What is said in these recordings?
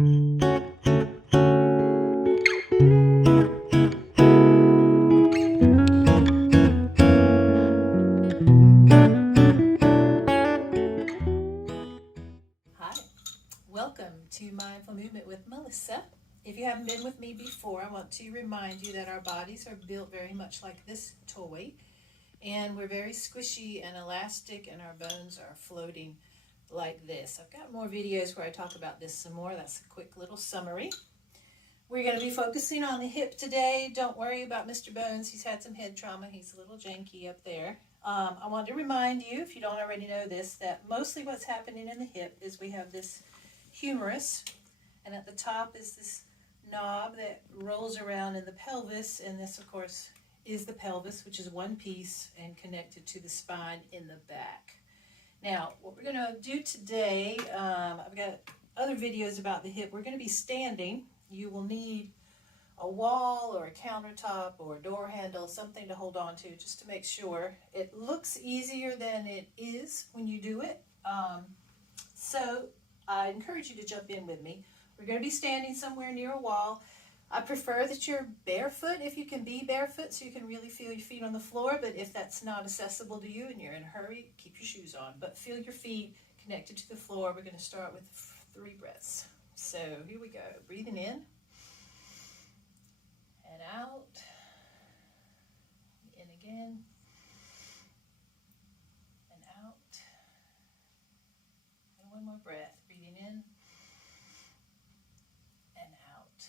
Hi, welcome to Mindful Movement with Melissa. If you haven't been with me before, I want to remind you that our bodies are built very much like this toy, and we're very squishy and elastic, and our bones are floating like this. I've got more videos where I talk about this some more. That's a quick little summary. We're going to be focusing on the hip today. Don't worry about Mr. Bones. He's had some head trauma. He's a little janky up there. I want to remind you, if you don't already know this, that mostly what's happening in the hip is we have this humerus, and at the top is this knob that rolls around in the pelvis, and this, of course, is the pelvis, which is one piece and connected to the spine in the back. Now, what we're going to do today, I've got other videos about the hip. We're going to be standing. You will need a wall or a countertop or a door handle, something to hold on to just to make sure. It looks easier than it is when you do it. So I encourage you to jump in with me. We're going to be standing somewhere near a wall. I prefer that you're barefoot if you can be barefoot so you can really feel your feet on the floor, but if that's not accessible to you and you're in a hurry, keep your shoes on. But feel your feet connected to the floor. We're going to start with 3 breaths. So here we go. Breathing in and out. In again and out. And one more breath. Breathing in and out.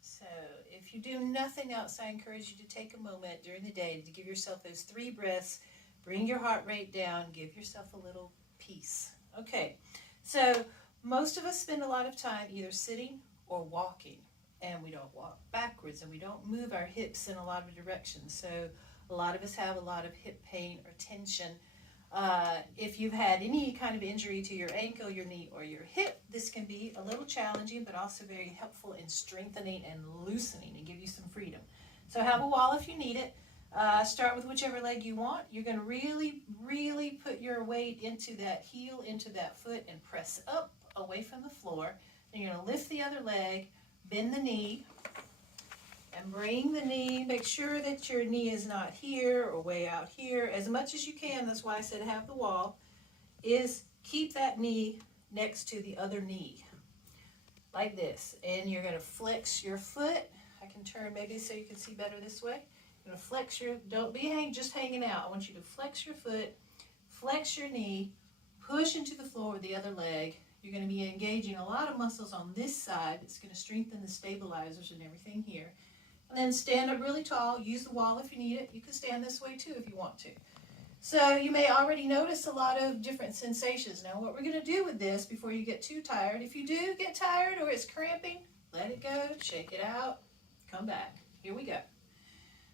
So if you do nothing else, I encourage you to take a moment during the day to give yourself those 3 breaths. Bring your heart rate down. Give yourself a little peace. Okay, so most of us spend a lot of time either sitting or walking, and we don't walk backwards, and we don't move our hips in a lot of directions. So a lot of us have a lot of hip pain or tension. If you've had any kind of injury to your ankle, your knee, or your hip, this can be a little challenging, but also very helpful in strengthening and loosening and give you some freedom. So have a wall if you need it. Start with whichever leg you want. You're going to really put your weight into that heel, into that foot, and press up away from the floor. Then you're going to lift the other leg, bend the knee, and bring the knee. Make sure that your knee is not here or way out here as much as you can. That's why I said have the wall. Is keep that knee next to the other knee like this. And you're going to flex your foot. I can turn maybe so you can see better this way. You're going to flex your, don't be just hanging out. I want you to flex your foot, flex your knee, push into the floor with the other leg. You're going to be engaging a lot of muscles on this side. It's going to strengthen the stabilizers and everything here. And then stand up really tall. Use the wall if you need it. You can stand this way too if you want to. So you may already notice a lot of different sensations. Now what we're going to do with this before you get too tired, if you do get tired or it's cramping, let it go, shake it out, come back. Here we go.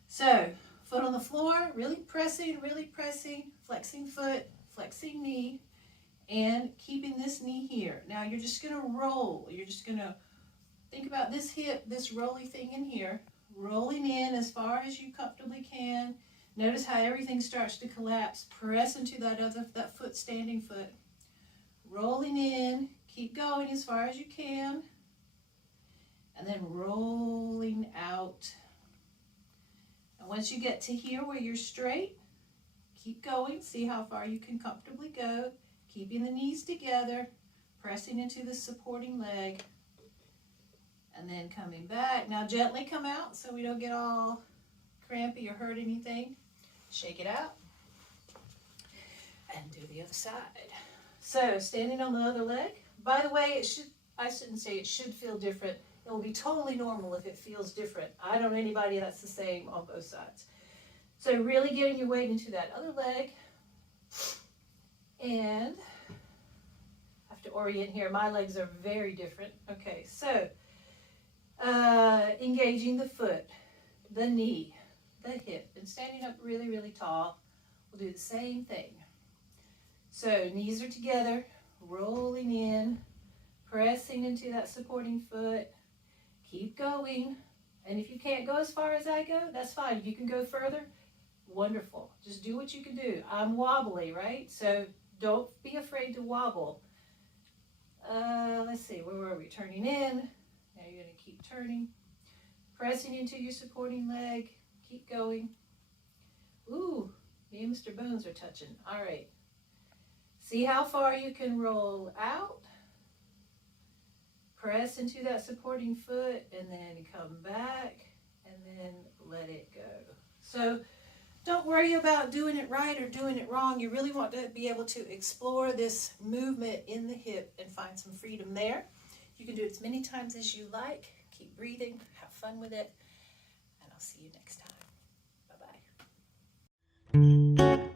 So foot on the floor, really pressing, flexing foot, flexing knee, and keeping this knee here. Now you're just going to roll. You're just going to think about this hip, this rolly thing in here, rolling in as far as you comfortably can. Notice how everything starts to collapse. Press into that foot, standing foot. Rolling in, keep going as far as you can, and then rolling out. And once you get to here where you're straight, keep going. See how far you can comfortably go. Keeping the knees together, pressing into the supporting leg, and then coming back. Now gently come out so we don't get all crampy or hurt anything. Shake it out. And do the other side. So standing on the other leg. By the way, I shouldn't say it should feel different. It will be totally normal if it feels different. I don't know anybody that's the same on both sides. So really getting your weight into that other leg. And I have to orient here. My legs are very different. Okay, so engaging the foot, the knee, the hip, and standing up really tall. We'll do the same thing. So knees are together, rolling in, pressing into that supporting foot. Keep going. And if you can't go as far as I go, that's fine. If you can go further, wonderful. Just do what you can do. I'm wobbly, right? So don't be afraid to wobble. Let's let's see, where were we? Turning in. Now you're going to keep turning. Pressing into your supporting leg. Keep going. Ooh, me and Mr. Bones are touching. All right. See how far you can roll out. Press into that supporting foot and then come back and then let it go. So don't worry about doing it right or doing it wrong. You really want to be able to explore this movement in the hip and find some freedom there. You can do it as many times as you like. Keep breathing, have fun with it, and I'll see you next time. Bye-bye.